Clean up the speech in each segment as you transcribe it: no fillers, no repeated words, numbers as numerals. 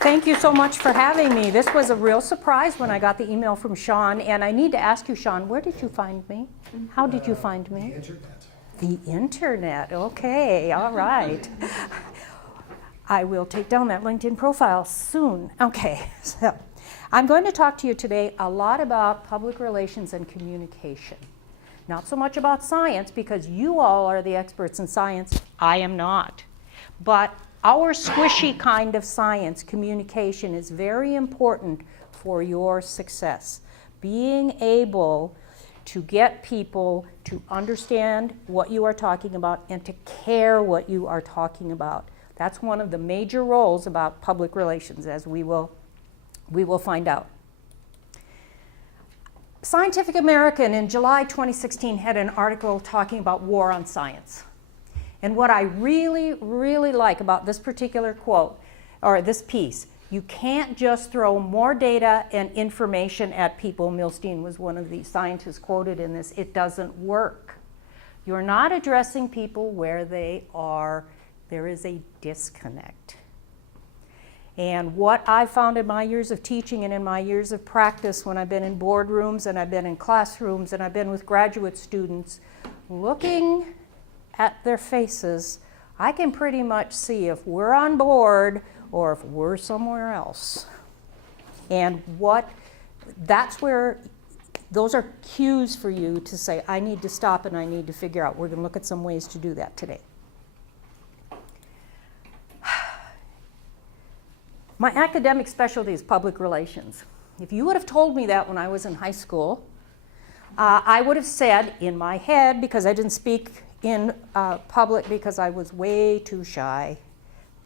Thank you so much for having me. This was a real surprise when I got the email from Sean, and I need to ask you, Sean, where did you find me? How did you find me? The internet. The internet, okay, all right. I will take down that LinkedIn profile soon. Okay, so I'm going to talk to you today a lot about public relations and communication. Not so much about science, because you all are the experts in science. I am not. But our squishy kind of science, communication, is very important for your success. Being able to get people to understand what you are talking about and to care what you are talking about. That's one of the major roles about public relations, as we will find out. Scientific American in July 2016 had an article talking about war on science. And what I really, really like about this particular quote, or this piece, you can't just throw more data and information at people. Milstein was one of the scientists quoted in this. It doesn't work. You're not addressing people where they are. There is a disconnect. And what I found in my years of teaching and in my years of practice, when I've been in boardrooms and I've been in classrooms and I've been with graduate students, looking at their faces, I can pretty much see if we're on board or if we're somewhere else. And that's where, those are cues for you to say, I need to stop and I need to figure out. We're going to look at some ways to do that today. My academic specialty is public relations. If you would have told me that when I was in high school, I would have said in my head, because I didn't speak in public because I was way too shy,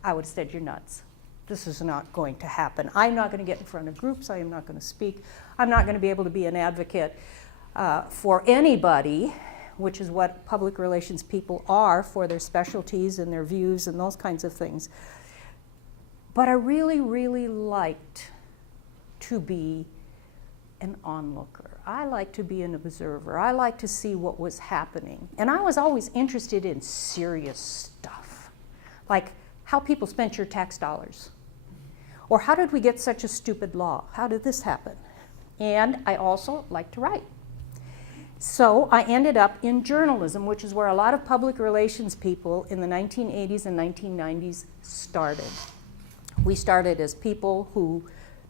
I would have said, you're nuts. This is not going to happen. I'm not going to get in front of groups. I am not going to speak. I'm not going to be able to be an advocate for anybody, which is what public relations people are, for their specialties and their views and those kinds of things. But I really, really liked to be an onlooker. I like to be an observer. I like to see what was happening. And I was always interested in serious stuff, like how people spent your tax dollars. Or how did we get such a stupid law? How did this happen? And I also like to write. So I ended up in journalism, which is where a lot of public relations people in the 1980s and 1990s started. We started as people who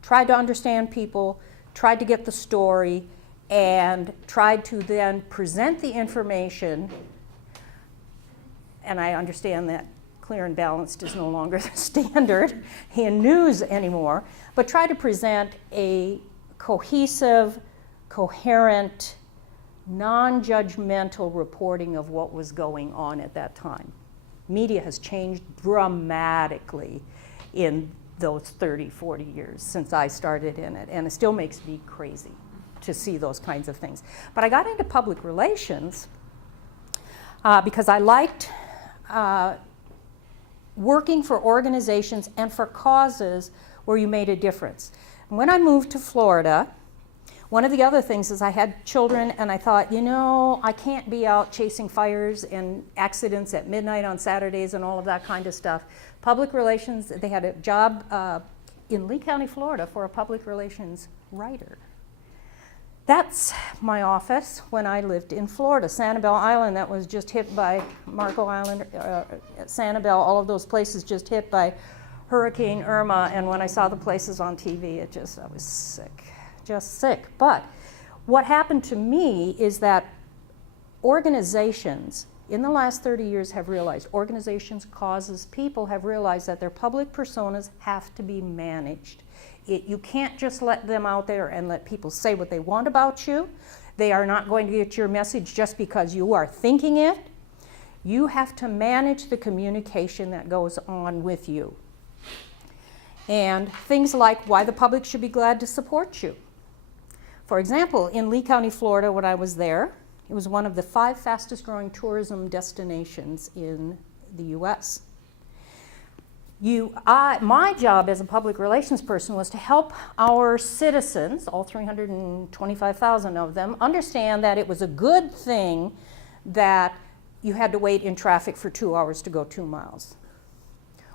tried to understand people, tried to get the story, and tried to then present the information. And I understand that clear and balanced is no longer the standard in news anymore, but try to present a cohesive, coherent, non-judgmental reporting of what was going on at that time. Media has changed dramatically in those 30, 40 years since I started in it, and it still makes me crazy to see those kinds of things. But I got into public relations because I liked working for organizations and for causes where you made a difference. And when I moved to Florida, one of the other things is I had children, and I thought, you know, I can't be out chasing fires and accidents at midnight on Saturdays and all of that kind of stuff. Public relations, they had a job in Lee County, Florida for a public relations writer. That's my office when I lived in Florida. Sanibel Island, that was just hit by Marco Island, Sanibel, all of those places just hit by Hurricane Irma. And when I saw the places on TV, I was sick, just sick. But what happened to me is that organizations in the last 30 years have realized, organizations, causes, people have realized that their public personas have to be managed. You can't just let them out there and let people say what they want about you. They are not going to get your message just because you are thinking it. You have to manage the communication that goes on with you. And things like why the public should be glad to support you. For example, in Lee County, Florida, when I was there, it was one of the 5 fastest growing tourism destinations in the US. My job as a public relations person was to help our citizens, all 325,000 of them, understand that it was a good thing that you had to wait in traffic for 2 hours to go 2 miles.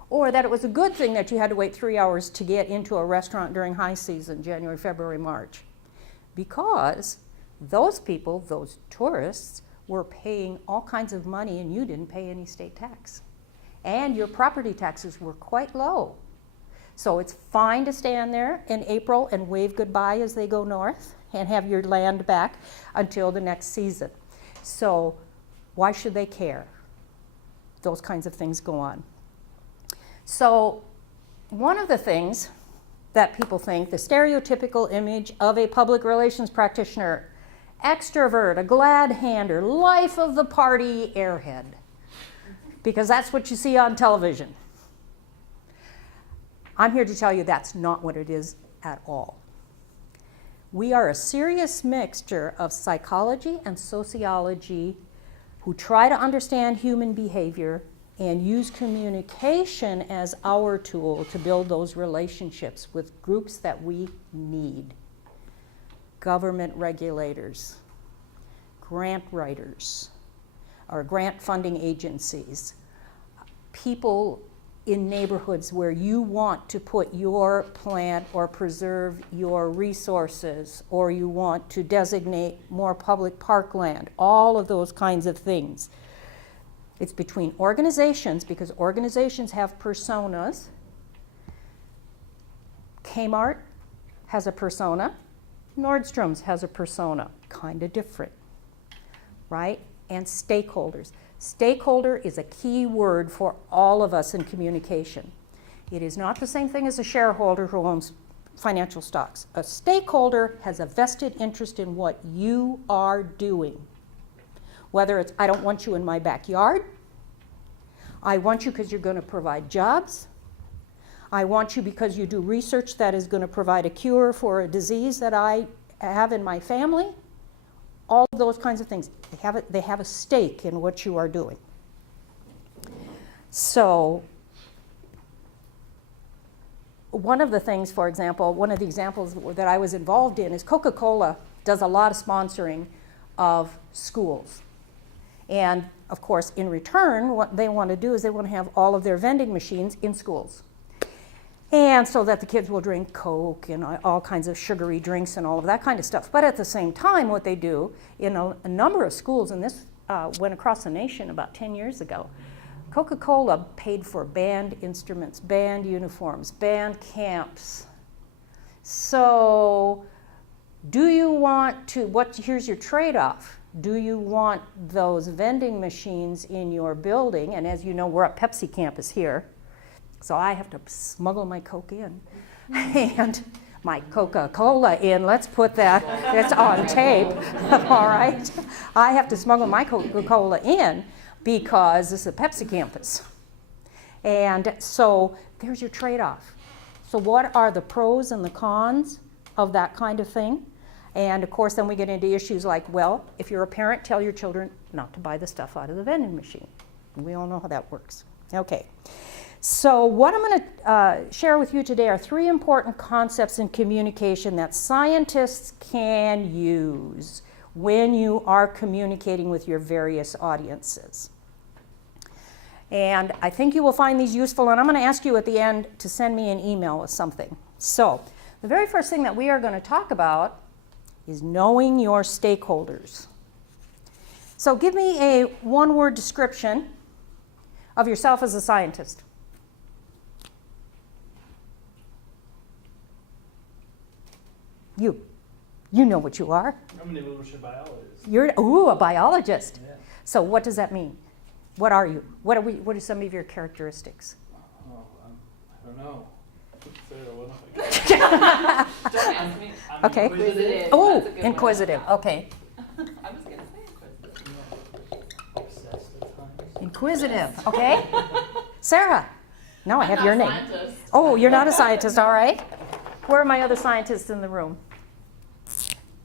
or that it was a good thing that you had to wait 3 hours to get into a restaurant during high season, January, February, March. Because those people, those tourists, were paying all kinds of money and you didn't pay any state tax. And your property taxes were quite low. So it's fine to stand there in April and wave goodbye as they go north and have your land back until the next season. So why should they care? Those kinds of things go on. So one of the things that people think, the stereotypical image of a public relations practitioner, extrovert, a glad-hander, life of the party airhead, because that's what you see on television. I'm here to tell you that's not what it is at all. We are a serious mixture of psychology and sociology who try to understand human behavior and use communication as our tool to build those relationships with groups that we need. Government regulators, grant writers, or grant funding agencies, people in neighborhoods where you want to put your plant or preserve your resources, or you want to designate more public parkland, all of those kinds of things. It's between organizations, because organizations have personas. Kmart has a persona. Nordstrom's has a persona, kind of different, right? And stakeholders. Stakeholder is a key word for all of us in communication. It is not the same thing as a shareholder who owns financial stocks. A stakeholder has a vested interest in what you are doing. Whether it's, I don't want you in my backyard. I want you because you're going to provide jobs. I want you because you do research that is going to provide a cure for a disease that I have in my family. All of those kinds of things. They have a stake in what you are doing. So one of the things, for example, one of the examples that I was involved in is Coca-Cola does a lot of sponsoring of schools. And of course, in return, what they want to do is they want to have all of their vending machines in schools. And so that the kids will drink Coke and all kinds of sugary drinks and all of that kind of stuff. But at the same time, what they do in a number of schools, and this went across the nation about 10 years ago, Coca-Cola paid for band instruments, band uniforms, band camps. So do you want to, here's your trade-off. Do you want those vending machines in your building? And as you know, we're at Pepsi campus here. So I have to smuggle my Coke in and my Coca-Cola in. Let's put that, it's on tape, all right? I have to smuggle my Coca-Cola in because this is a Pepsi campus. And so there's your trade-off. So what are the pros and the cons of that kind of thing? And of course, then we get into issues like, well, if you're a parent, tell your children not to buy the stuff out of the vending machine. We all know how that works. Okay. So what I'm going to share with you today are 3 important concepts in communication that scientists can use when you are communicating with your various audiences. And I think you will find these useful, and I'm going to ask you at the end to send me an email with something. So the very first thing that we are going to talk about is knowing your stakeholders. So give me a one-word description of yourself as a scientist. You know what you are. I'm an evolutionary biologist. You're a biologist. Yeah. So what does that mean? What are you? What are some of your characteristics? Oh, I don't know. Sarah, Don't ask me. Okay. Inquisitive. Oh, That's a good one. inquisitive. Okay. I was going to say inquisitive. obsessed at times. Inquisitive. Okay. Sarah. Now I have I'm your not name. a scientist. Oh, you're not a scientist. All right. Where are my other scientists in the room?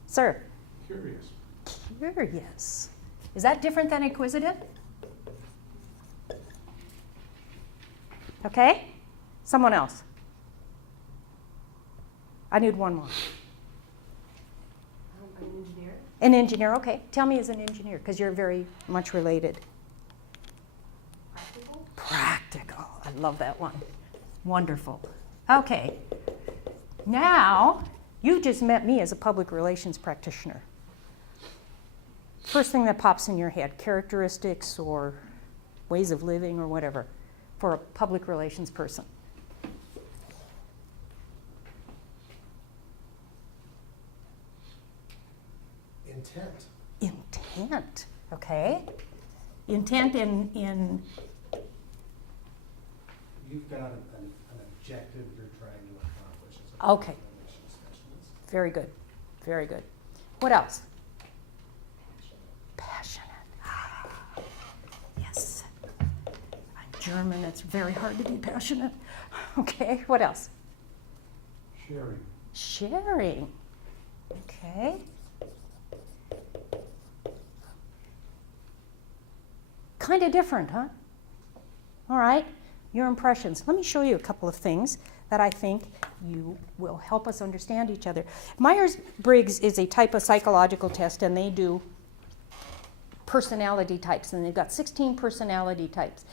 Sir. Curious. Curious. Is that different than inquisitive? Okay. Someone else. I need one more. An engineer. An engineer, okay. Tell me as an engineer, because you're very much related. Practical. Practical. I love that one. Wonderful. Okay. Now, you just met me as a public relations practitioner. First thing that pops in your head, characteristics or ways of living or whatever for a public relations person. Intent. Intent, okay. Intent in You've got an objective you're trying to accomplish as a Okay. public relations specialist. very good, very good. What else? Passionate. Ah, yes. I'm German, it's very hard to be passionate. Okay, what else? Sharing. Sharing. Okay. Kind of different, huh? All right, your impressions. Let me show you a couple of things that I think you will help us understand each other. Myers-Briggs is a type of psychological test, and they do personality types, and they've got 16 personality types.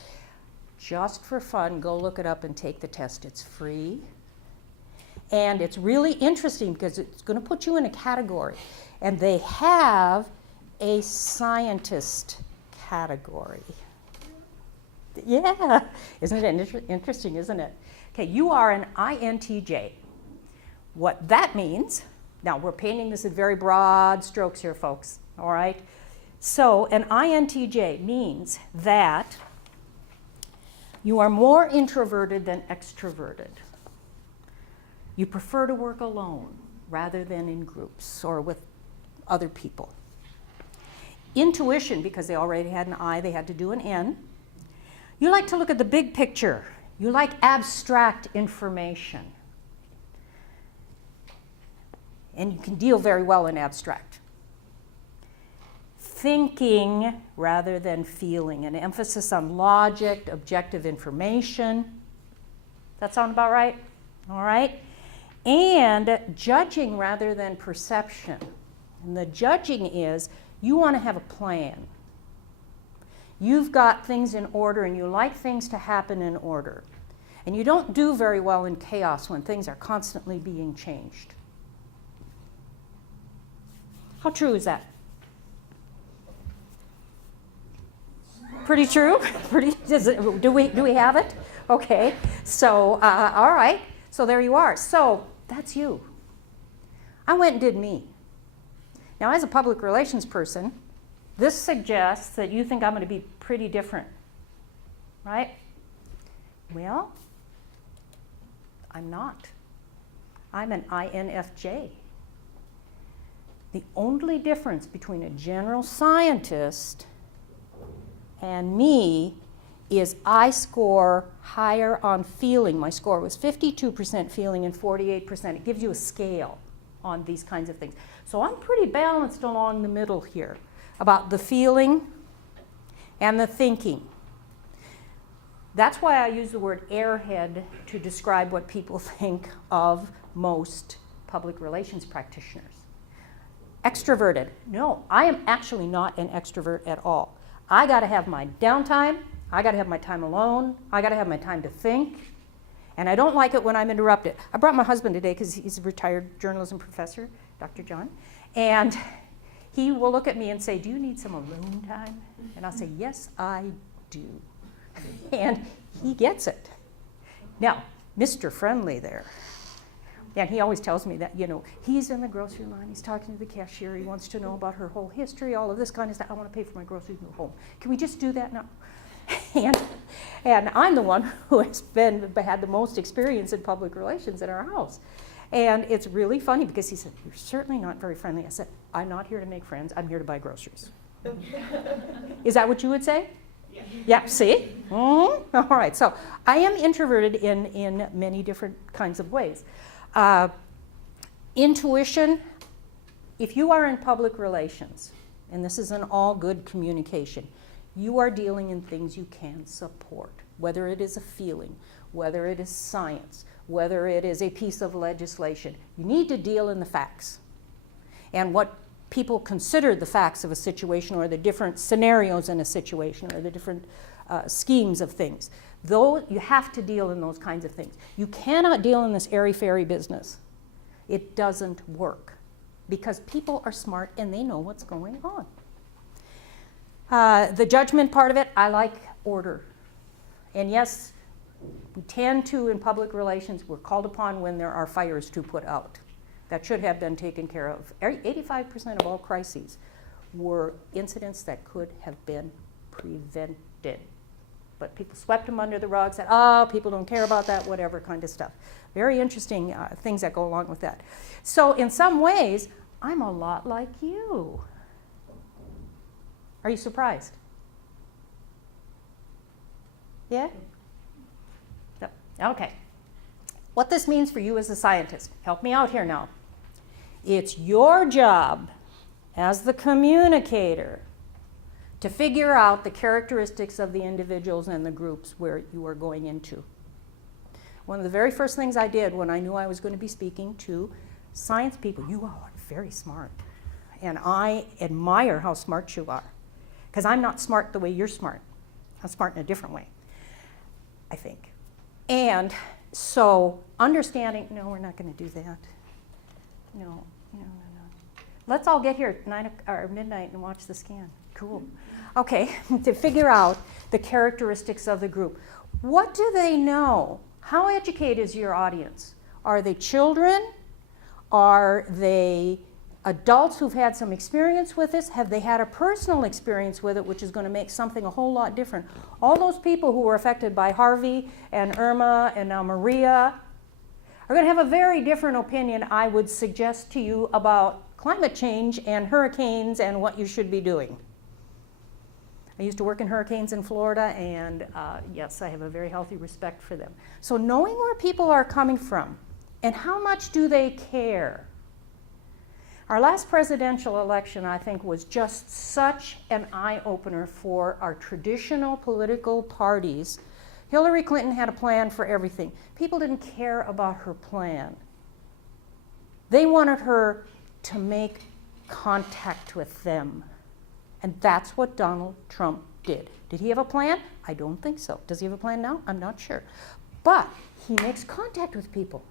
Just for fun, go look it up and take the test. It's free. And it's really interesting because it's going to put you in a category. And they have a scientist category. Yeah, isn't it interesting, isn't it? Okay, you are an INTJ. What that means, now we're painting this in very broad strokes here, folks, all right? So an INTJ means that you are more introverted than extroverted. You prefer to work alone rather than in groups or with other people. Intuition, because they already had an I, they had to do an N. You like to look at the big picture. You like abstract information. And you can deal very well in abstract. Thinking rather than feeling, an emphasis on logic, objective information. That sound about right? All right. And judging rather than perception. And the judging is you want to have a plan. You've got things in order and you like things to happen in order. And you don't do very well in chaos when things are constantly being changed. How true is that? Pretty true? Do we have it? Okay. So, all right. So there you are. So that's you. I went and did me. Now, as a public relations person, this suggests that you think I'm going to be pretty different, right? Well, I'm not. I'm an INFJ. The only difference between a general scientist and me is I score higher on feeling. My score was 52% feeling and 48%. It gives you a scale on these kinds of things. So I'm pretty balanced along the middle here about the feeling and the thinking. That's why I use the word airhead to describe what people think of most public relations practitioners. Extroverted. No, I am actually not an extrovert at all. I got to have my downtime. I got to have my time alone. I got to have my time to think. And I don't like it when I'm interrupted. I brought my husband today because he's a retired journalism professor, Dr. John. And he will look at me and say, "Do you need some alone time?" And I'll say, "Yes, I do." And he gets it. Now, Mr. Friendly there. And he always tells me that, he's in the grocery line, he's talking to the cashier, he wants to know about her whole history, all of this kind of stuff. I want to pay for my groceries and go home. Can we just do that now? And I'm the one who has had the most experience in public relations in our house. And it's really funny because he said, "You're certainly not very friendly." I said, "I'm not here to make friends, I'm here to buy groceries." Is that what you would say? Yeah. Yeah, see? Mm-hmm. All right, so I am introverted in many different kinds of ways. Intuition, if you are in public relations, and this is an all good communication, you are dealing in things you can support, whether it is a feeling, whether it is science, whether it is a piece of legislation. You need to deal in the facts. And what people consider the facts of a situation or the different scenarios in a situation or the different schemes of things. Though you have to deal in those kinds of things. You cannot deal in this airy-fairy business. It doesn't work because people are smart and they know what's going on. The judgment part of it, I like order. And yes, we tend to, in public relations, we're called upon when there are fires to put out. That should have been taken care of. 85% of all crises were incidents that could have been prevented. But people swept them under the rug, said, oh, people don't care about that, whatever kind of stuff. Very interesting things that go along with that. So in some ways, I'm a lot like you. Are you surprised? Yeah? Yep. Okay. What this means for you as a scientist, help me out here now. It's your job as the communicator to figure out the characteristics of the individuals and the groups where you are going into. One of the very first things I did when I knew I was going to be speaking to science people, you all are very smart. And I admire how smart you are. Because I'm not smart the way you're smart. I'm smart in a different way, I think. And so understanding, no, we're not going to do that. No. Let's all get here at 9 or midnight and watch the scan. Cool. Okay, to figure out the characteristics of the group. What do they know? How educated is your audience? Are they children? Are they adults who've had some experience with this? Have they had a personal experience with it, which is going to make something a whole lot different? All those people who were affected by Harvey and Irma and now Maria are going to have a very different opinion, I would suggest to you, about climate change and hurricanes and what you should be doing. I used to work in hurricanes in Florida, and yes, I have a very healthy respect for them. So knowing where people are coming from and how much do they care. Our last presidential election, I think, was just such an eye-opener for our traditional political parties. Hillary Clinton had a plan for everything. People didn't care about her plan. They wanted her to make contact with them. And that's what Donald Trump did. Did he have a plan? I don't think so. Does he have a plan now? I'm not sure. But he makes contact with people.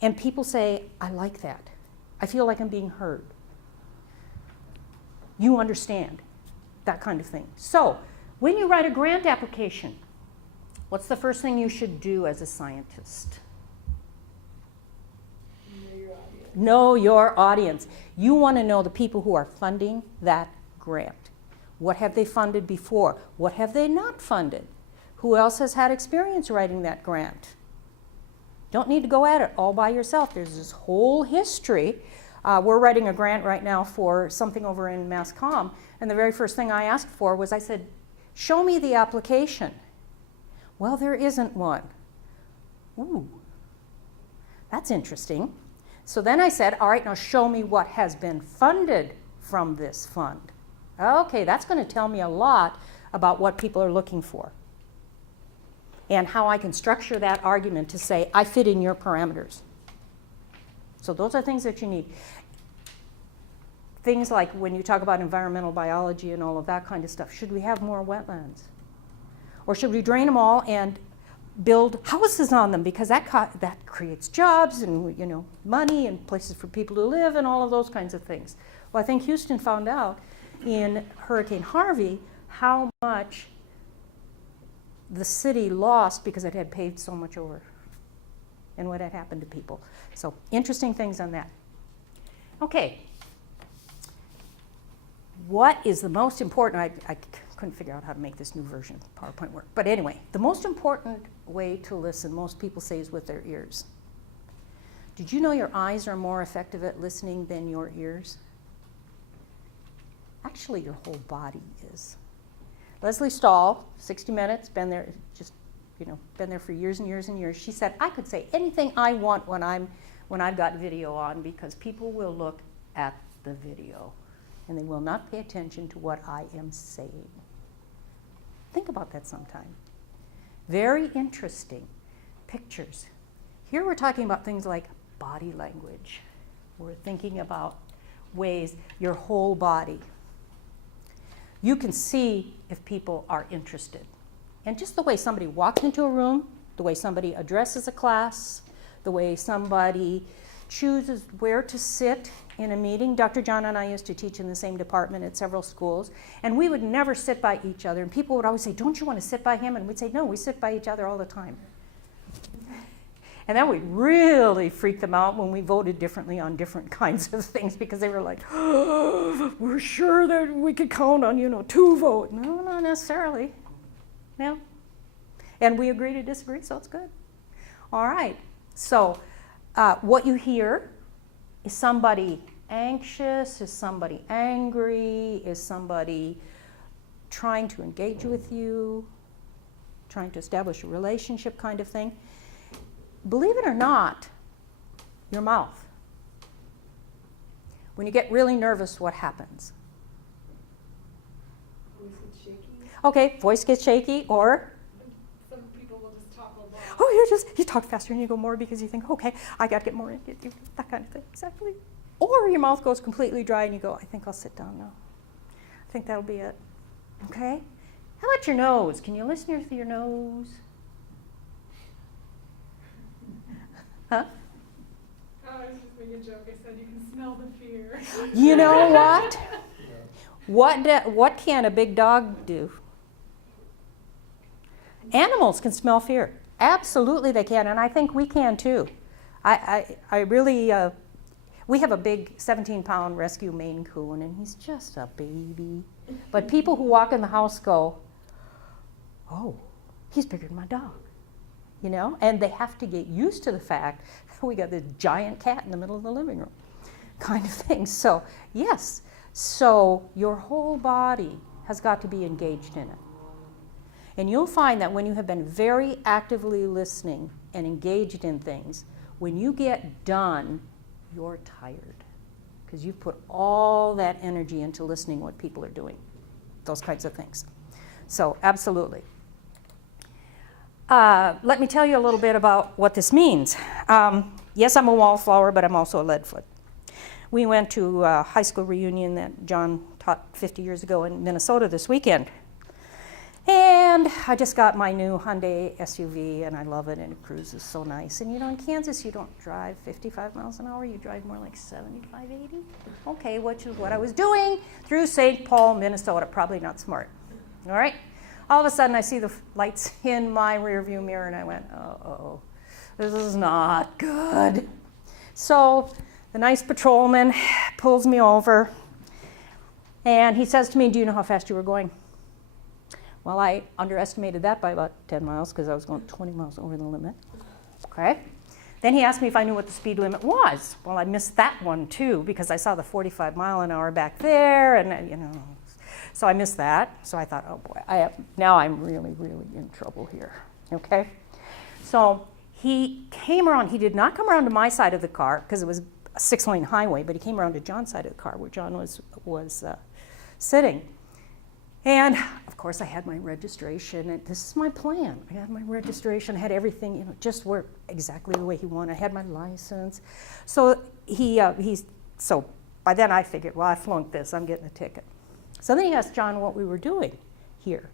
And people say, I like that. I feel like I'm being heard. You understand, that kind of thing. So, when you write a grant application, what's the first thing you should do as a scientist? Know your audience. You want to know the people who are funding that grant. What have they funded before? What have they not funded? Who else has had experience writing that grant? Don't need to go at it all by yourself. There's this whole history. We're writing a grant right now for something over in Mass Comm, and the very first thing I asked for was, I said, show me the application. Well, there isn't one. Ooh, that's interesting. So then I said, all right, now show me what has been funded from this fund. Okay, that's going to tell me a lot about what people are looking for and how I can structure that argument to say, I fit in your parameters. So those are things that you need. Things like when you talk about environmental biology and all of that kind of stuff, should we have more wetlands? Or should we drain them all and build houses on them, because that creates jobs and money and places for people to live and all of those kinds of things. Well, I think Houston found out in Hurricane Harvey how much the city lost because it had paved so much over and what had happened to people. So interesting things on that. Okay. What is the most important? I couldn't figure out how to make this new version of PowerPoint work. But anyway, the most important way to listen, most people say, is with their ears. Did you know your eyes are more effective at listening than your ears? Actually, your whole body is. Leslie Stahl, 60 Minutes, been there for years and years and years. She said, I could say anything I want when I've got video on, because people will look at the video and they will not pay attention to what I am saying. Think about that sometime. Very interesting. Pictures. Here we're talking about things like body language. We're thinking about ways, your whole body. You can see if people are interested. And just the way somebody walks into a room, the way somebody addresses a class, the way somebody chooses where to sit in a meeting. Dr. John and I used to teach in the same department at several schools, and we would never sit by each other. And people would always say, don't you want to sit by him? And we'd say, no, we sit by each other all the time. And then we'd really freak them out when we voted differently on different kinds of things, because they were like, oh, we're sure that we could count on, 2 votes. No, not necessarily. No. And we agree to disagree, so it's good. All right. So what you hear is somebody anxious, is somebody angry, is somebody trying to engage with you, trying to establish a relationship kind of thing. Believe it or not, your mouth. When you get really nervous, what happens? Voice gets shaky. Okay, voice gets shaky, or? Some people will just talk a lot. Oh, you talk faster and you go more because you think, okay, I got to get more in, that kind of thing, exactly. Or your mouth goes completely dry and you go, I think I'll sit down now. I think that'll be it, okay? How about your nose? Can you listen to your nose? Huh? I was just making a joke. I said you can smell the fear. You know what? What can a big dog do? Animals can smell fear. Absolutely they can, and I think we can too. I really, we have a big 17-pound rescue Maine Coon, and he's just a baby. But people who walk in the house go, oh, he's bigger than my dog. And they have to get used to the fact that we got this giant cat in the middle of the living room, kind of thing. So, yes, so your whole body has got to be engaged in it. And you'll find that when you have been very actively listening and engaged in things, when you get done, you're tired, because you've put all that energy into listening what people are doing, those kinds of things. So, absolutely. Let me tell you a little bit about what this means. Yes, I'm a wallflower, but I'm also a leadfoot. We went to a high school reunion that John taught 50 years ago in Minnesota this weekend. And I just got my new Hyundai SUV, and I love it, and it cruises so nice. And in Kansas, you don't drive 55 miles an hour, you drive more like 75, 80. Okay, which is what I was doing through St. Paul, Minnesota. Probably not smart. All right? All of a sudden, I see the lights in my rearview mirror, and I went, uh-oh, this is not good. So the nice patrolman pulls me over, and he says to me, do you know how fast you were going? Well, I underestimated that by about 10 miles, because I was going 20 miles over the limit. Okay. Then he asked me if I knew what the speed limit was. Well, I missed that one, too, because I saw the 45 mile an hour back there, and, so I missed that. So I thought, oh boy, now I'm really, really in trouble here, okay? So he came around. He did not come around to my side of the car, because it was a 6-lane highway, but he came around to John's side of the car, where John was sitting. And of course, I had my registration, and this is my plan. I had my registration, I had everything, just worked exactly the way he wanted. I had my license. So so by then I figured, well, I flunked this, I'm getting a ticket. So then he asked John what we were doing here.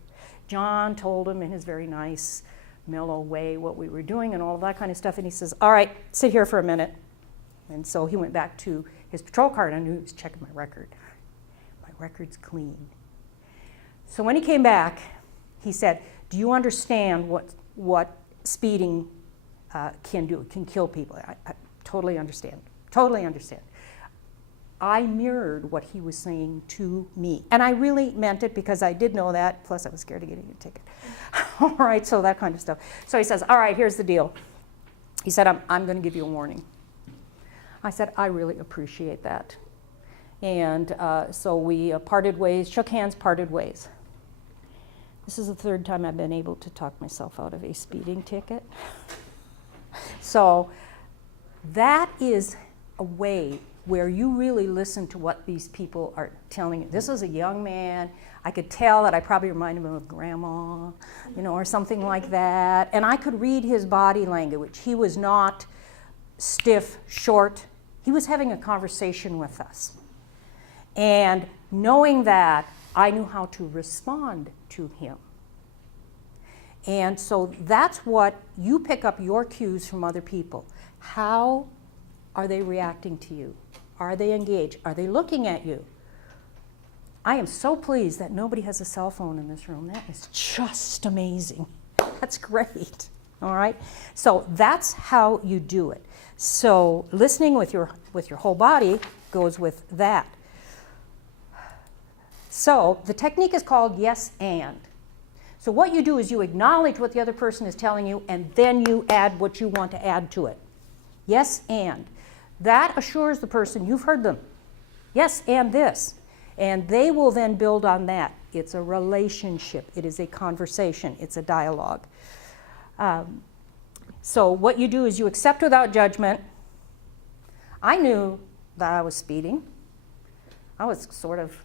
John told him in his very nice, mellow way what we were doing and all of that kind of stuff. And he says, all right, sit here for a minute. And so he went back to his patrol car, and I knew he was checking my record. My record's clean. So when he came back, he said, do you understand what speeding can do? It can kill people. I totally understand. Totally understand. I mirrored what he was saying to me. And I really meant it, because I did know that, plus I was scared of getting a ticket. All right, so that kind of stuff. So he says, all right, here's the deal. He said, I'm going to give you a warning. I said, I really appreciate that. And so we parted ways, shook hands, parted ways. This is the 3rd time I've been able to talk myself out of a speeding ticket. So that is a way where you really listen to what these people are telling you. This is a young man. I could tell that I probably reminded him of grandma, or something like that. And I could read his body language. He was not stiff, short. He was having a conversation with us. And knowing that, I knew how to respond to him. And so that's what you pick up your cues from other people. How are they reacting to you? Are they engaged? Are they looking at you? I am so pleased that nobody has a cell phone in this room. That is just amazing. That's great. All right? So that's how you do it. So listening with your whole body goes with that. So the technique is called yes and. So what you do is you acknowledge what the other person is telling you, and then you add what you want to add to it. Yes and. That assures the person you've heard them. Yes and this. And they will then build on that. It's a relationship. It is a conversation. It's a dialogue. So what you do is you accept without judgment. I knew that I was speeding. I was sort of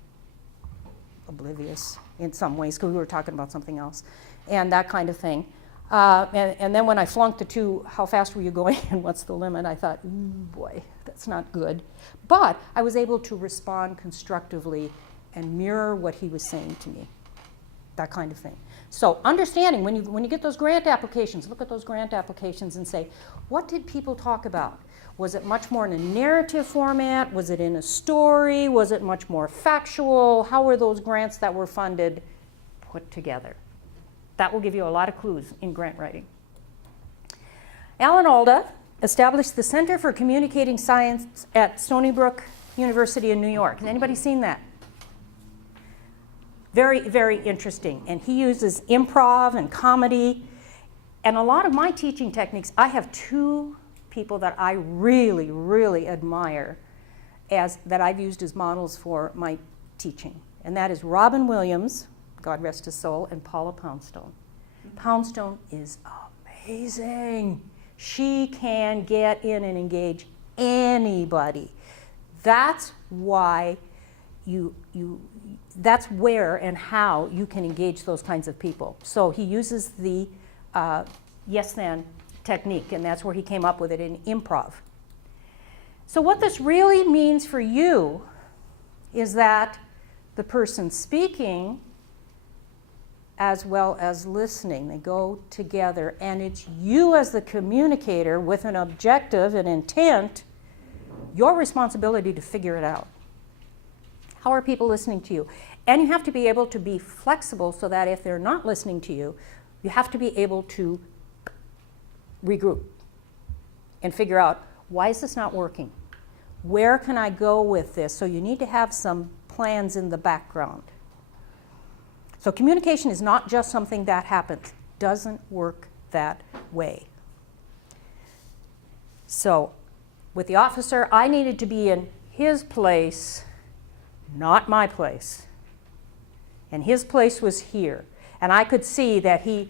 oblivious in some ways because we were talking about something else and that kind of thing. And then when I flunked the two, how fast were you going and what's the limit, I thought, ooh, boy, that's not good. But I was able to respond constructively and mirror what he was saying to me, that kind of thing. So understanding, when you get those grant applications, look at those grant applications and say, what did people talk about? Was it much more in a narrative format? Was it in a story? Was it much more factual? How were those grants that were funded put together? That will give you a lot of clues in grant writing. Alda established the Center for Communicating Science at Stony Brook University in New York. Has anybody seen that? Very, very interesting. And he uses improv and comedy. And a lot of my teaching techniques, I have two people that I really, really admire that I've used as models for my teaching. And that is Robin Williams, God rest his soul, and Paula Poundstone. Poundstone is amazing. She can get in and engage anybody. That's why that's where and how you can engage those kinds of people. So he uses the Yesman Technique, and that's where he came up with it in improv. So what this really means for you is that the person speaking as well as listening, they go together, and it's you as the communicator with an objective and intent, your responsibility to figure it out. How are people listening to you? And you have to be able to be flexible so that if they're not listening to you, you have to be able to regroup and figure out, why is this not working? Where can I go with this? So you need to have some plans in the background. So communication is not just something that happens. Doesn't work that way. So with the officer, I needed to be in his place, not my place. And his place was here. And I could see that he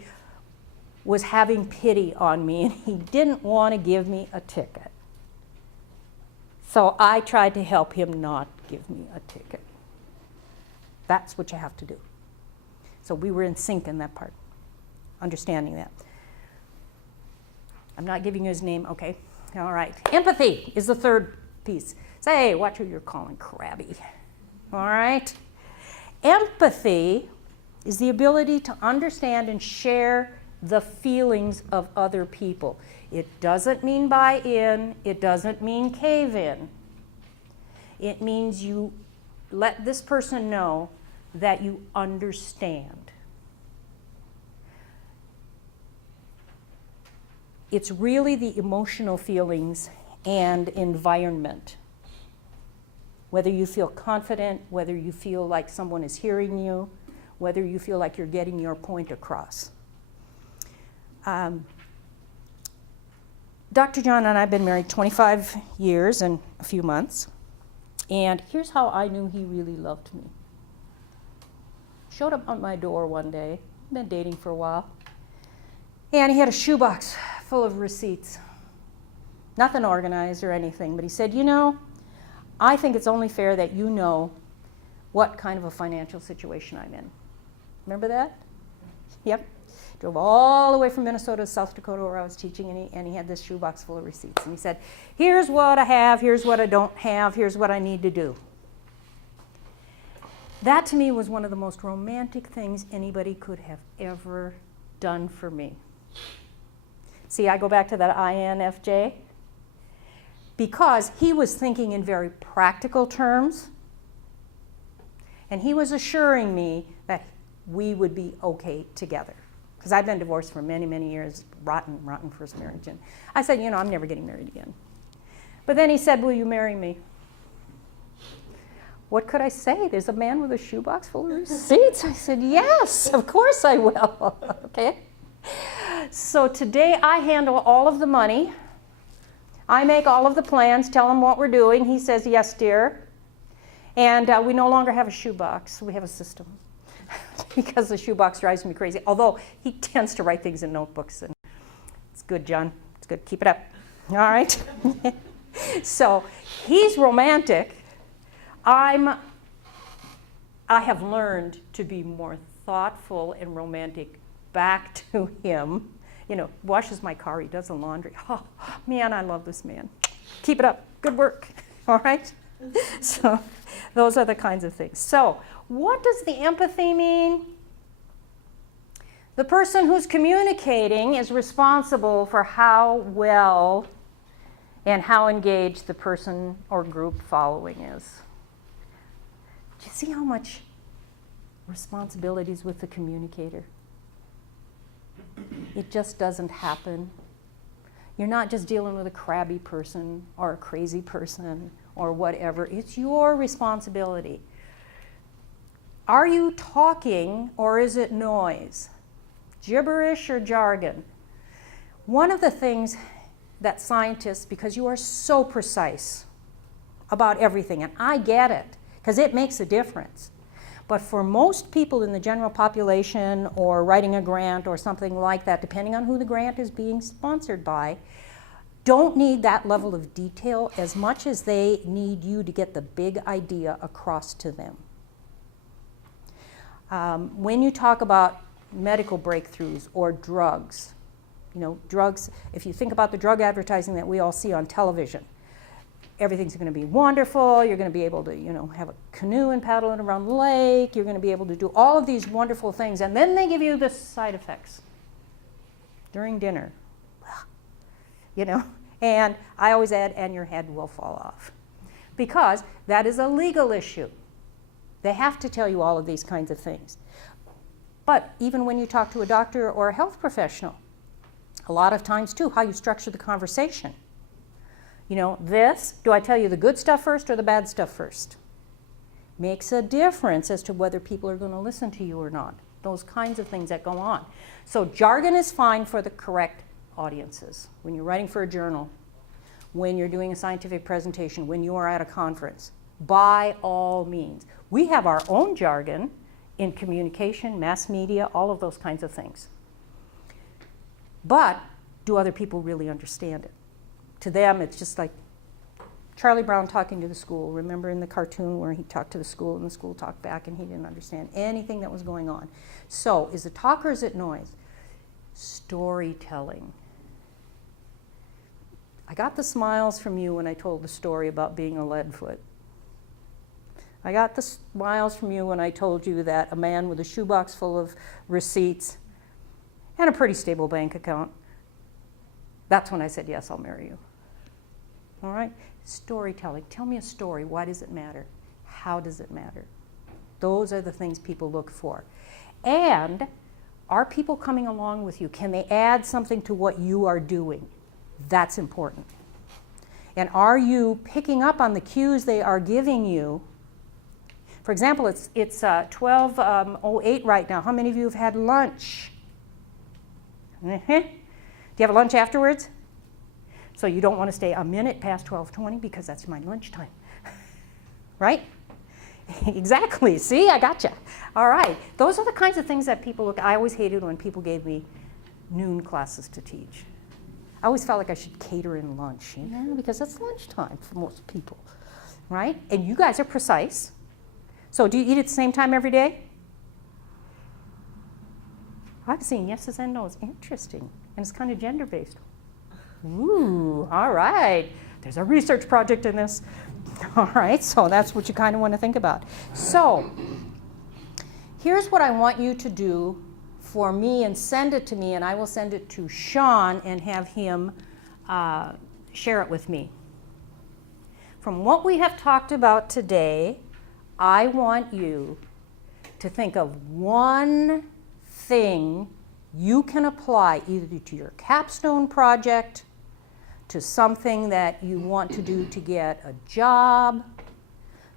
was having pity on me, and he didn't want to give me a ticket. So I tried to help him not give me a ticket. That's what you have to do. So we were in sync in that part, understanding that. I'm not giving you his name, okay? All right. Empathy is the third piece. Say, watch who you're calling crabby. All right? Empathy is the ability to understand and share the feelings of other people. It doesn't mean buy in. It doesn't mean cave in. It means you let this person know that you understand. It's really the emotional feelings and environment. Whether you feel confident, whether you feel like someone is hearing you, whether you feel like you're getting your point across. Dr. John and I have been married 25 years and a few months. And here's how I knew he really loved me. Showed up on my door one day, been dating for a while, and he had a shoebox full of receipts. Nothing organized or anything, but he said, you know, I think it's only fair that you know what kind of a financial situation I'm in. Remember that? Yep. Drove all the way from Minnesota to South Dakota where I was teaching, and he had this shoebox full of receipts. And he said, here's what I have, here's what I don't have, here's what I need to do. That to me was one of the most romantic things anybody could have ever done for me. See, I go back to that INFJ. Because he was thinking in very practical terms, and he was assuring me that we would be okay together. Because I've been divorced for many, many years, rotten first marriage. And I said, you know, I'm never getting married again. But then he said, will you marry me? What could I say? There's a man with a shoebox full of receipts. I said, yes, of course I will. Okay. So today I handle all of the money. I make all of the plans, tell him what we're doing. He says, yes, dear. And we no longer have a shoebox. We have a system. Because the shoebox drives me crazy. Although he tends to write things in notebooks. And it's good, John. It's good. Keep it up. All right? So he's romantic. I have learned to be more thoughtful and romantic back to him. You know, washes my car, he does the laundry. Oh, man, I love this man. Keep it up. Good work. All right? So those are the kinds of things. So what does the empathy mean? The person who's communicating is responsible for how well and how engaged the person or group following is. Do you see how much responsibility is with the communicator? It just doesn't happen. You're not just dealing with a crabby person or a crazy person or whatever. It's your responsibility. Are you talking or is it noise? Gibberish or jargon? One of the things that scientists, because you are so precise about everything, and I get it, because it makes a difference. But for most people in the general population or writing a grant or something like that, depending on who the grant is being sponsored by, don't need that level of detail as much as they need you to get the big idea across to them. When you talk about medical breakthroughs or drugs, you know, drugs, if you think about the drug advertising that we all see on television, everything's going to be wonderful. You're going to be able to, you know, have a canoe and paddle it around the lake. You're going to be able to do all of these wonderful things. And then they give you the side effects during dinner. You know, and I always add, and your head will fall off. Because that is a legal issue. They have to tell you all of these kinds of things. But even when you talk to a doctor or a health professional, a lot of times too, how you structure the conversation. You know, do I tell you the good stuff first or the bad stuff first? Makes a difference as to whether people are going to listen to you or not. Those kinds of things that go on. So jargon is fine for the correct audiences. When you're writing for a journal, when you're doing a scientific presentation, when you are at a conference, by all means. We have our own jargon in communication, mass media, all of those kinds of things. But do other people really understand it? To them, it's just like Charlie Brown talking to the school. Remember in the cartoon where he talked to the school and the school talked back and he didn't understand anything that was going on. So is it talk or is it noise? Storytelling. I got the smiles from you when I told the story about being a leadfoot. I got the smiles from you when I told you that a man with a shoebox full of receipts and a pretty stable bank account, that's when I said, yes, I'll marry you. All right? Storytelling. Tell me a story. Why does it matter? How does it matter? Those are the things people look for. And are people coming along with you? Can they add something to what you are doing? That's important. And are you picking up on the cues they are giving you? For example, it's 12:08 right now. How many of you have had lunch? Do you have a lunch afterwards? So you don't want to stay a minute past 12:20 because that's my lunchtime. Right? Exactly. See, I gotcha. All right. Those are the kinds of things that people look. I always hated when people gave me noon classes to teach. I always felt like I should cater in lunch, you know, because that's lunchtime for most people, right? And you guys are precise. So do you eat at the same time every day? I've seen yeses and nos. Interesting. And it's kind of gender-based. Ooh, all right. There's a research project in this. All right, so that's what you kind of want to think about. So Here's what I want you to do for me and send it to me, and I will send it to Sean and have him share it with me. From what we have talked about today, I want you to think of one thing you can apply either to your capstone project, to something that you want to do to get a job,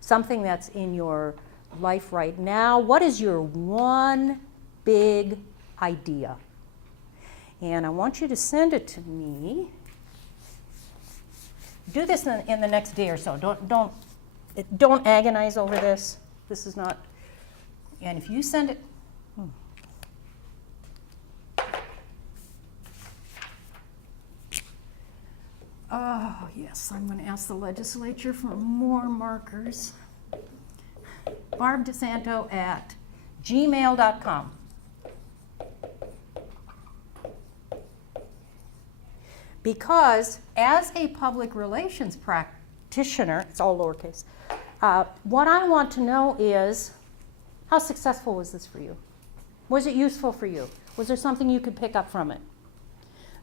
something that's in your life right now. What is your one big idea? And I want you to send it to me. Do this in the next day or so. Don't agonize over this. This is not. And if you send it. Oh, yes, I'm going to ask the legislature for more markers. BarbDeSanto at gmail.com. Because as a public relations practitioner, it's all lowercase, what I want to know is, how successful was this for you? Was it useful for you? Was there something you could pick up from it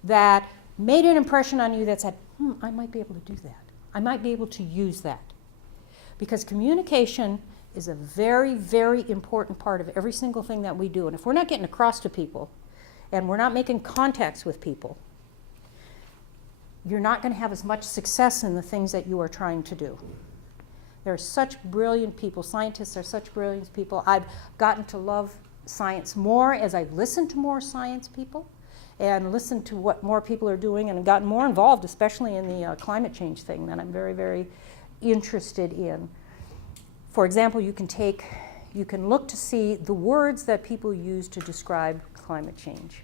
that made an impression on you that said, I might be able to do that. I might be able to use that. Because communication is a very, very important part of every single thing that we do. And if we're not getting across to people and we're not making contacts with people, you're not going to have as much success in the things that you are trying to do. There are such brilliant people. Scientists are such brilliant people. I've gotten to love science more as I've listened to more science people and listened to what more people are doing and gotten more involved, especially in the climate change thing that I'm very, very interested in. For example, you can look to see the words that people use to describe climate change.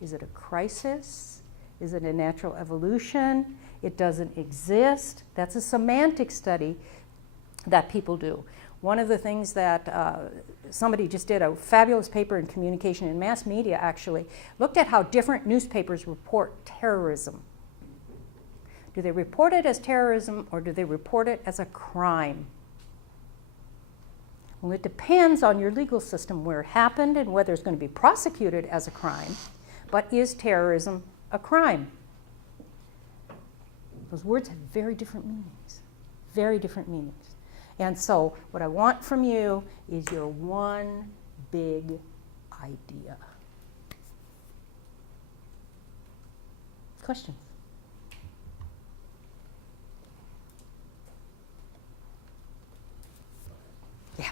Is it a crisis? Is it a natural evolution? It doesn't exist. That's a semantic study that people do. One of the things that somebody just did a fabulous paper in communication and mass media actually looked at how different newspapers report terrorism. Do they report it as terrorism or do they report it as a crime? Well, it depends on your legal system where it happened and whether it's going to be prosecuted as a crime, but is terrorism a crime? Those words have very different meanings, very different meanings. And so what I want from you is your one big idea. Questions? Yeah.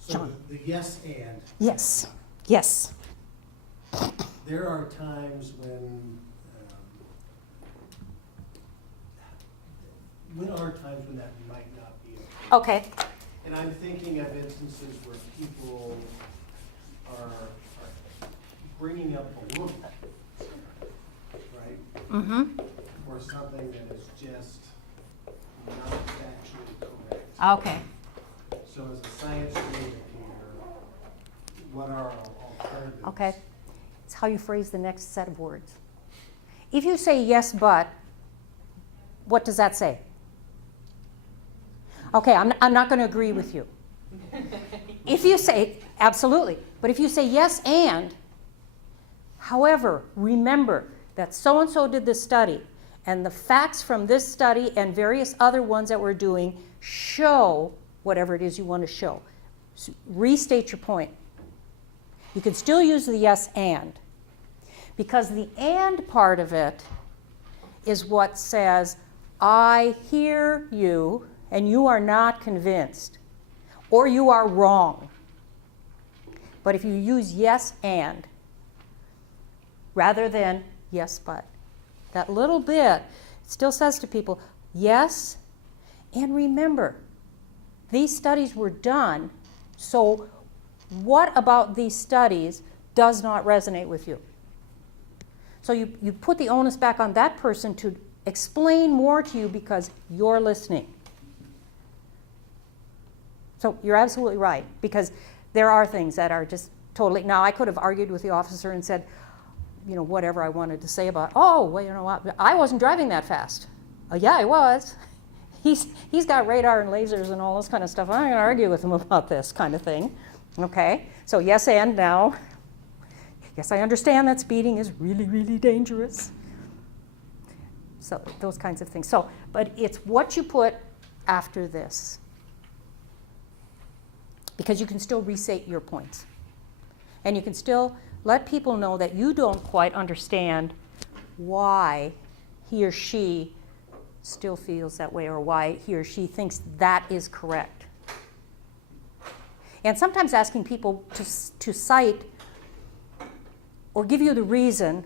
So John. the yes and, Yes. Yes. there are times when that might not be okay. Okay. And I'm thinking of instances where people are bringing up a woman, right? Mm-hmm. Or something that is just not factually correct. Okay. So as a science communicator, what are our alternatives? Okay. It's how you phrase the next set of words. If you say yes, but, what does that say? Okay, I'm not going to agree with you. If you say, absolutely, but if you say yes and, however, remember that so-and-so did this study, and the facts from this study and various other ones that we're doing show whatever it is you want to show. So restate your point. You can still use the yes and, because the and part of it is what says, I hear you, and you are not convinced, or you are wrong. But if you use yes and, rather than yes but, that little bit still says to people, yes, and remember, these studies were done, so what about these studies does not resonate with you? So you put the onus back on that person to explain more to you because you're listening. So you're absolutely right, because there are things that are just totally, now I could have argued with the officer and said, whatever I wanted to say about, well, you know what, I wasn't driving that fast. Yeah, I was. He's got radar and lasers and all this kind of stuff. I'm not going to argue with him about this kind of thing. Okay, so yes and now. Yes, I understand that speeding is really, really dangerous. So those kinds of things. So, but it's what you put after this. Because you can still restate your points. And you can still let people know that you don't quite understand why he or she still feels that way or why he or she thinks that is correct. And sometimes asking people to cite or give you the reason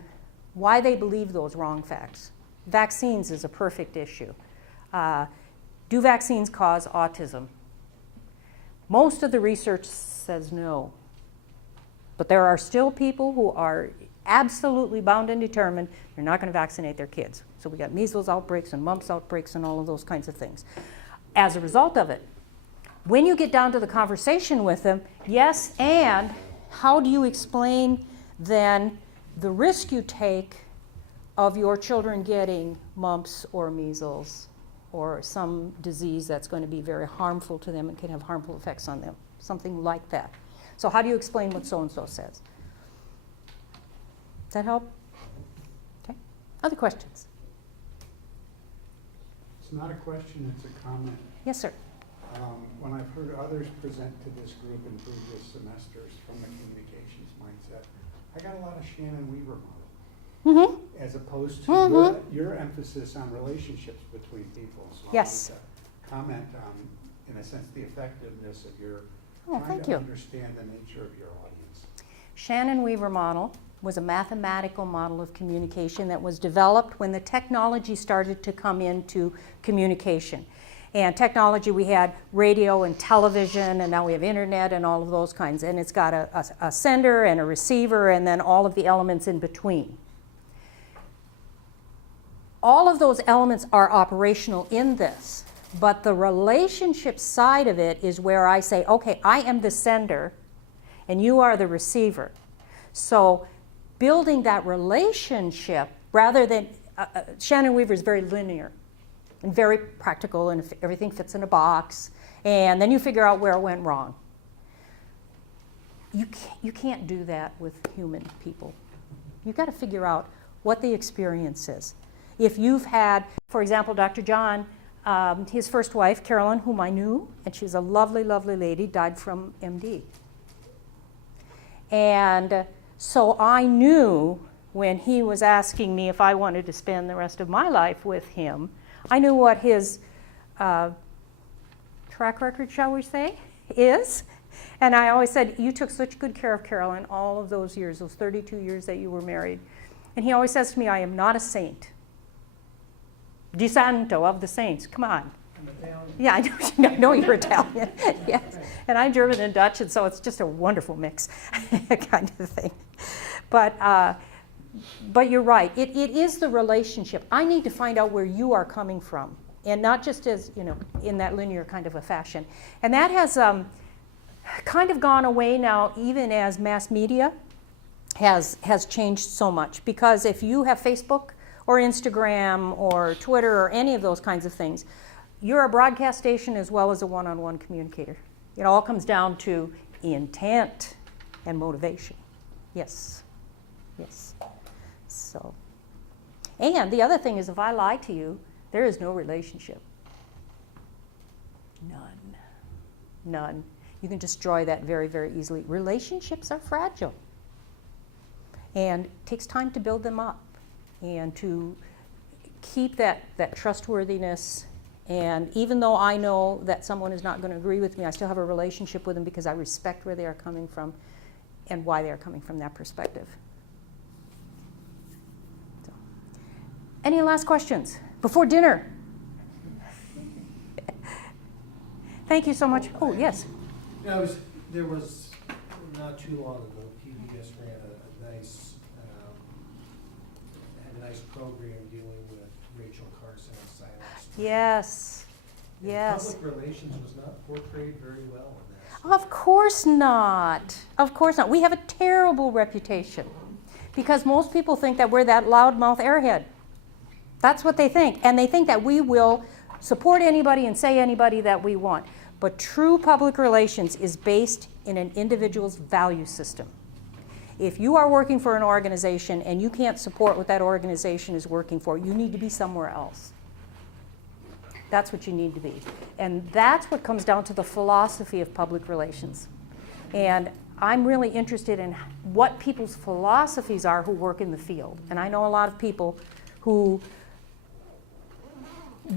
why they believe those wrong facts. Vaccines is a perfect issue. Do vaccines cause autism? Most of the research says no. But there are still people who are absolutely bound and determined they're not going to vaccinate their kids. So we got measles outbreaks and mumps outbreaks and all of those kinds of things. As a result of it, when you get down to the conversation with them, yes, and how do you explain then the risk you take of your children getting mumps or measles or some disease that's going to be very harmful to them and can have harmful effects on them, something like that. So how do you explain what so-and-so says? Does that help? Okay. Other questions? It's not a question, it's a comment. Yes, sir. When I've heard others present to this group in previous semesters from the communications mindset, I got a lot of Shannon Weaver model, as opposed to your emphasis on relationships between people. So Yes. I want to comment on, in a sense, the effectiveness of your trying thank to you. understand the nature of your audience. Shannon Weaver model was a mathematical model of communication that was developed when the technology started to come into communication. And technology, we had radio and television, and now we have internet and all of those kinds. And it's got a sender and a receiver and then all of the elements in between. All of those elements are operational in this, but the relationship side of it is where I say, okay, I am the sender and you are the receiver. So building that relationship rather than, Shannon Weaver is very linear and very practical, and everything fits in a box, and then you figure out where it went wrong. You can't do that with human people. You've got to figure out what the experience is. If you've had, for example, Dr. John, his first wife, Carolyn, whom I knew, and she's a lovely, lovely lady, died from MD. And so I knew when he was asking me if I wanted to spend the rest of my life with him, I knew what his track record, shall we say, is. And I always said, you took such good care of Carolyn all of those years, those 32 years that you were married. And he always says to me, I am not a saint. DeSanto of the saints, come on. I'm Italian. Yeah, I know you're Italian. Yes. And I'm German and Dutch, and so it's just a wonderful mix kind of thing. But you're right. It is the relationship. I need to find out where you are coming from, and not just as, in that linear kind of a fashion. And that has kind of gone away now, even as mass media has changed so much. Because if you have Facebook or Instagram or Twitter or any of those kinds of things, you're a broadcast station as well as a one-on-one communicator. It all comes down to intent and motivation. Yes. Yes. So, and the other thing is, if I lie to you, there is no relationship. None. You can destroy that very, very easily. Relationships are fragile. And it takes time to build them up and to keep that trustworthiness. And even though I know that someone is not going to agree with me, I still have a relationship with them because I respect where they are coming from and why they are coming from that perspective. So, any last questions before dinner? Thank you so much. Oh, yes. There was not too long ago, PBS ran a nice program dealing with Rachel Carson and silence. Yes. And Yes. public relations was not portrayed very well in that. Of course not. Of course not. We have a terrible reputation because most people think that we're that loudmouth airhead. That's what they think. And they think that we will support anybody and say anybody that we want. But true public relations is based in an individual's value system. If you are working for an organization and you can't support what that organization is working for, you need to be somewhere else. That's what you need to be. And that's what comes down to the philosophy of public relations. And I'm really interested in what people's philosophies are who work in the field. And I know a lot of people who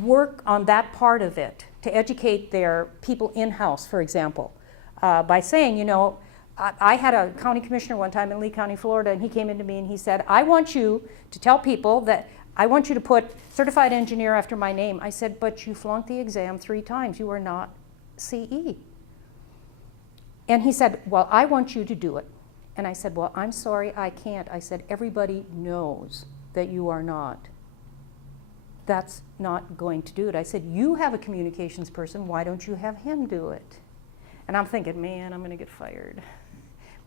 work on that part of it to educate their people in-house, for example, by saying, you know, I had a county commissioner one time in Lee County, Florida, and he came into me and he said, I want you to tell people that I want you to put certified engineer after my name. I said, but you flunked the exam 3 times. You are not CE. And he said, well, I want you to do it. And I said, well, I'm sorry, I can't. I said, everybody knows that you are not. That's not going to do it. I said, you have a communications person. Why don't you have him do it? And I'm thinking, man, I'm going to get fired.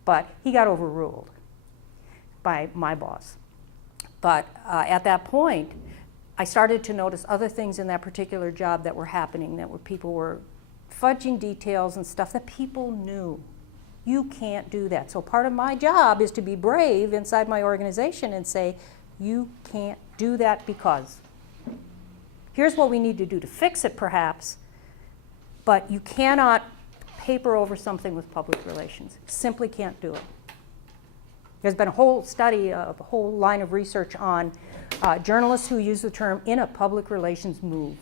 But he got overruled by my boss. But at that point, I started to notice other things in that particular job that were happening, that were people were fudging details and stuff that people knew. You can't do that. So part of my job is to be brave inside my organization and say, you can't do that because. Here's what we need to do to fix it, perhaps, but you cannot paper over something with public relations. Simply can't do it. There's been a whole study, a whole line of research on journalists who use the term in a public relations move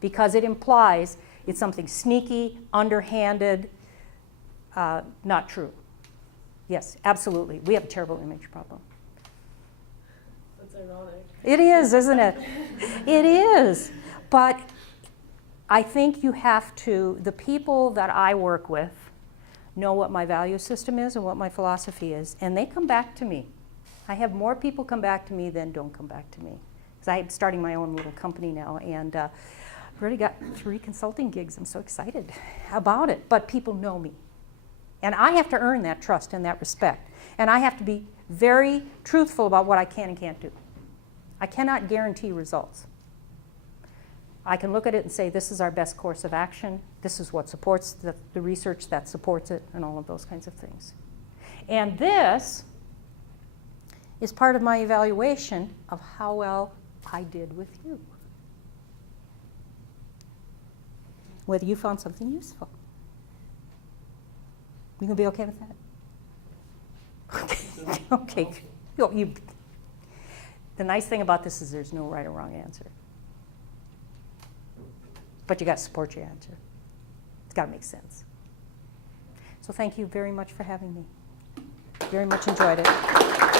because it implies it's something sneaky, underhanded, not true. Yes, absolutely. We have a terrible image problem. That's ironic. It is, isn't it? It is. But I think you have to, the people that I work with know what my value system is and what my philosophy is, and they come back to me. I have more people come back to me than don't come back to me. Because I'm starting my own little company now, and I've already got 3 consulting gigs. I'm so excited about it. But people know me. And I have to earn that trust and that respect. And I have to be very truthful about what I can and can't do. I cannot guarantee results. I can look at it and say, this is our best course of action. This is what supports the research that supports it, and all of those kinds of things. And this is part of my evaluation of how well I did with you. Whether you found something useful. You gonna be okay with that? Okay. Okay. The nice thing about this is there's no right or wrong answer. But you got to support your answer. It's got to make sense. So thank you very much for having me. Very much enjoyed it.